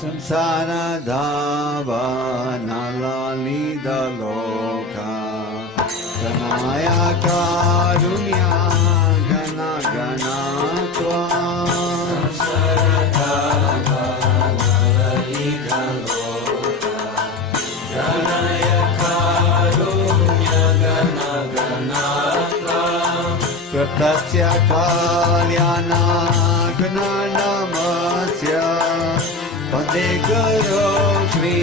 samsara dhava nalalida loka pranaya karunya gana gana tva samsara dhava nalalida loka pranaya karunya gana gana tva pratasya kalyana gana namasya Vande Guru Shri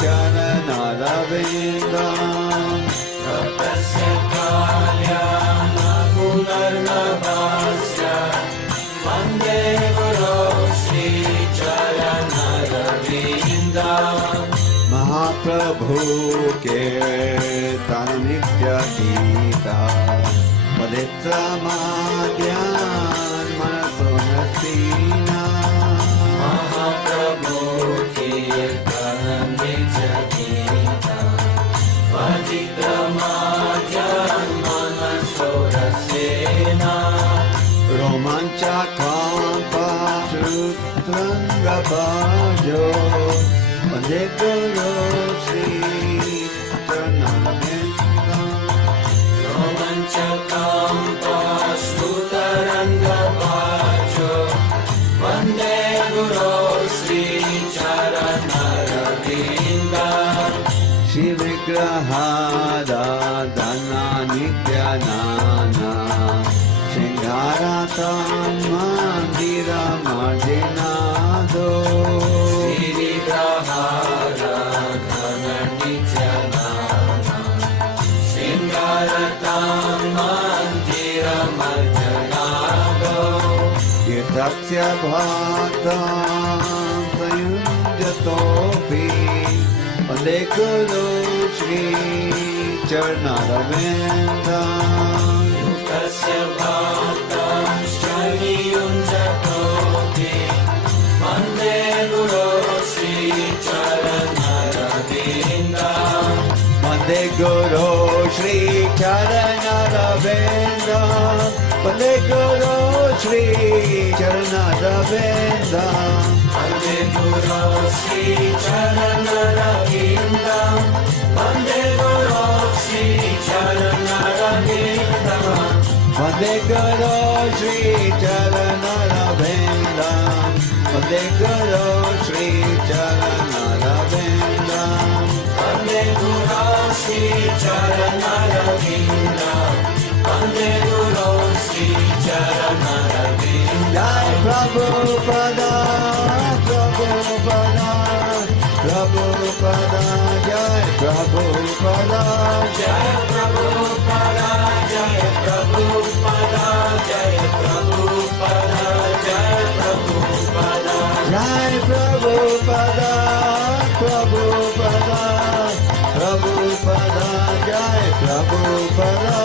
Charanarvindam Pratasya Kalyana Gunarnavasya Vande Guru Shri Charanarvindam Mahaprabhu Kirtan Nitya Gita Paditra Madhyan Manasonasina Mahaprabhu Kirtan Nitya Gita Paditra Madhyan Manasonasina Romancha Kampa Trutranga Bhajo Vande Guru Shri Charanarvindam Romancha Kampa Trutranga Bhajo Vande Guru Shri Charanarvindam Shri Vigrahada Dana Nityanana Shingaratan Mandira Marjinado Shri Vigrahada Dana Nityanana Shingaratan Mandira Marjinado Yataksya Bhaktam Sayunjatopi Vande Guru Shri Charanarvindam Yataksya Bhaktam Sayunjatopi Vande Guru Shri Charanarvindam Vande Guru Shri Charanarvindam Vande Guru Shri Charanarvindam Vande Guru Shri Charanarvindam Vande Guru Shri Charanarvindam Vande Guru Shri Charanarvindam Vande Guru Shri Charanarvindam Vande Guru Shri Charanarvindam Vande Guru Shri Charanarvindam Jai Prabhupada Prabhupada Prabhupada Jai Prabhupada Jai Prabhupada Jai Prabhupada Jai Prabhupada Jai Prabhupada Jai Prabhupada Prabhupada Prabhupada Jai Prabhupada